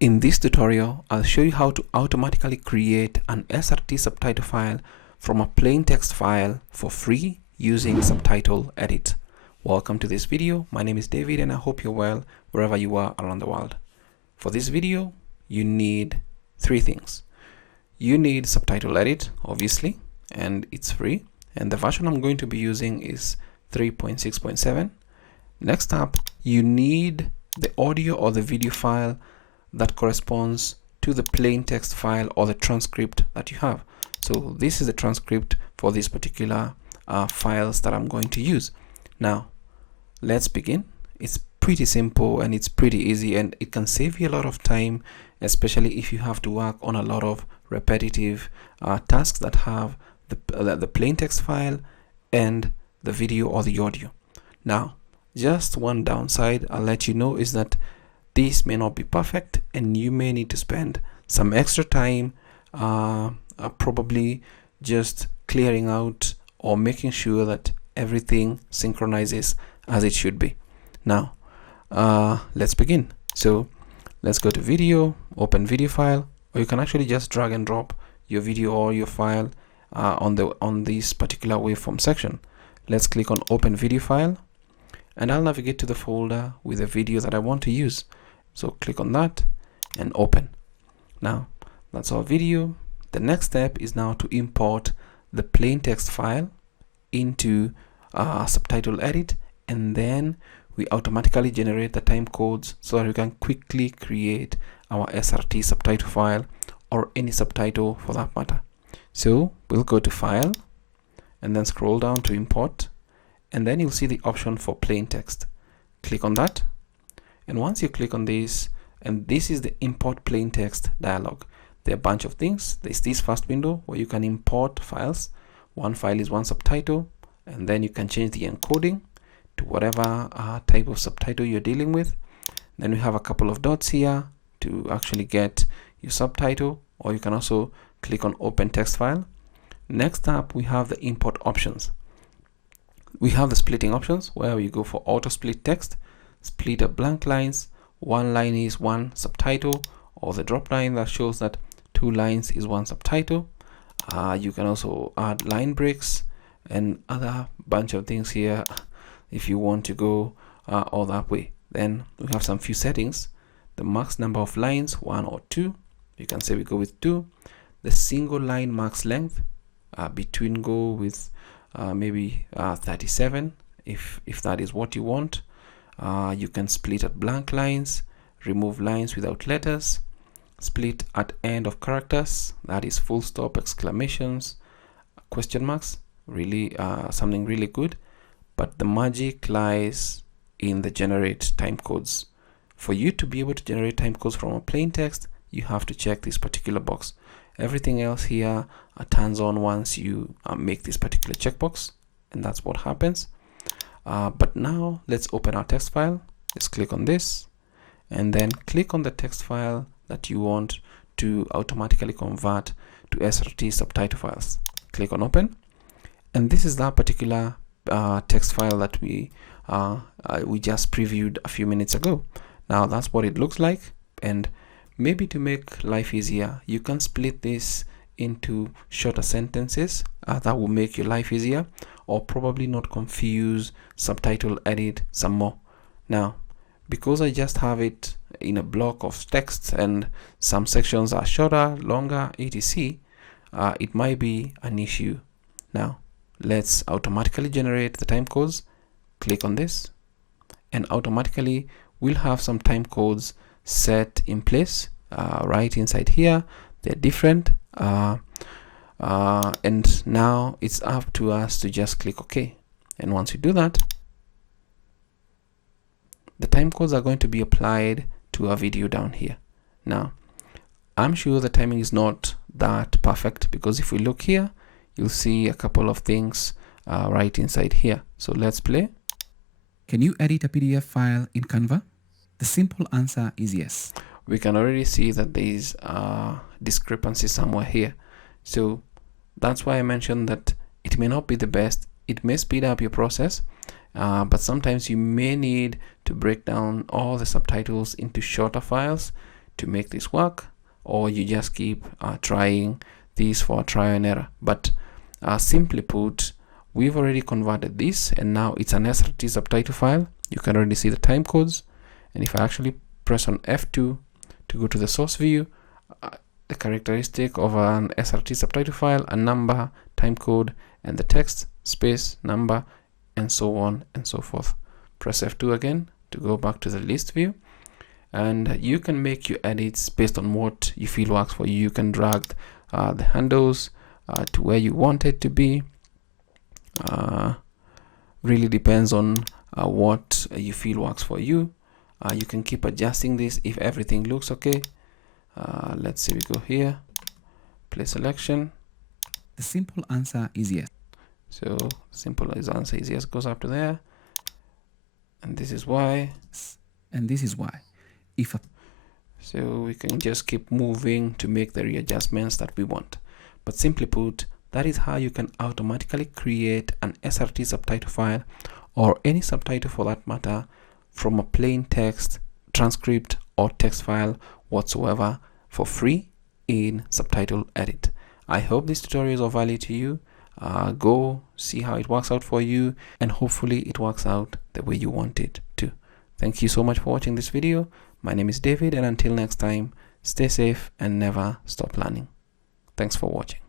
In this tutorial, I'll show you how to automatically create an SRT subtitle file from a plain text file for free using Subtitle Edit. Welcome to this video. My name is David and I hope you're well wherever you are around the world. For this video, you need three things. You need Subtitle Edit, obviously, and it's free. And the version I'm going to be using is 3.6.7. Next up, you need the audio or the video file that corresponds to the plain text file or the transcript that you have. So this is the transcript for these particular files that I'm going to use. Now, let's begin. It's pretty simple and it's pretty easy, and it can save you a lot of time, especially if you have to work on a lot of repetitive tasks that have the plain text file and the video or the audio. Now, just one downside I'll let you know is that this may not be perfect and you may need to spend some extra time probably just clearing out or making sure that everything synchronizes as it should be. Now let's begin. So let's go to video, open video file, or you can actually just drag and drop your video or your file on this particular waveform section. Let's click on open video file and I'll navigate to the folder with the video that I want to use. So click on that and open. Now that's our video. The next step is now to import the plain text file into Subtitle Edit, and then we automatically generate the time codes so that we can quickly create our SRT subtitle file or any subtitle for that matter. So we'll go to File and then scroll down to Import, and then you'll see the option for plain text. Click on that. And once you click on this, and this is the import plain text dialog, there are a bunch of things. There's this first window where you can import files. One file is one subtitle, and then you can change the encoding to whatever type of subtitle you're dealing with. Then we have a couple of dots here to actually get your subtitle, or you can also click on open text file. Next up, we have the import options. We have the splitting options where you go for auto split text, split up blank lines, one line is one subtitle, or the drop line that shows that two lines is one subtitle. You can also add line breaks and other bunch of things here if you want to go all that way. Then we have some few settings. The max number of lines, 1 or 2. You can say we go with 2. The single line max length, between go with maybe 37 if that is what you want. You can split at blank lines, remove lines without letters, split at end of characters, that is full stop, exclamations, question marks. Really something really good, but the magic lies in the generate time codes. For you to be able to generate time codes from a plain text, you have to check this particular box. Everything else here turns on once you make this particular checkbox, and that's what happens. But now let's open our text file. Let's click on this and then click on the text file that you want to automatically convert to SRT subtitle files. Click on open, and this is that particular text file that we just previewed a few minutes ago. Now that's what it looks like, and maybe to make life easier, you can split this into shorter sentences that will make your life easier, or probably not confuse Subtitle Edit some more. Now, because I just have it in a block of text and some sections are shorter, longer, etc., it might be an issue. Now, let's automatically generate the time codes. Click on this, and automatically we'll have some time codes set in place right inside here. They're different. And now it's up to us to just click OK. And once you do that, the time codes are going to be applied to our video down here. Now, I'm sure the timing is not that perfect, because if we look here, you'll see a couple of things right inside here. So let's play. Can you edit a PDF file in Canva? The simple answer is yes. We can already see that there is discrepancy somewhere here. So that's why I mentioned that it may not be the best. It may speed up your process, but sometimes you may need to break down all the subtitles into shorter files to make this work, or you just keep trying this for trial and error. But simply put, we've already converted this, and now it's an SRT subtitle file. You can already see the time codes, and if I actually press on F2 to go to the source view, the characteristic of an SRT subtitle file, a number, time code, and the text, space, number, and so on and so forth. Press F2 again to go back to the list view, and you can make your edits based on what you feel works for you. You can drag the handles to where you want it to be. Really depends on what you feel works for you. You can keep adjusting this if everything looks okay. Let's say we go here, play selection. The simple answer is yes. So simple answer is yes, goes up to there, and this is why. And this is why. So we can just keep moving to make the readjustments that we want. But simply put, that is how you can automatically create an SRT subtitle file, or any subtitle for that matter, from a plain text, transcript, or text file whatsoever for free in Subtitle Edit. I hope this tutorial is of value to you. Go see how it works out for you, and hopefully it works out the way you want it to. Thank you so much for watching this video. My name is David, and until next time, stay safe and never stop learning. Thanks for watching.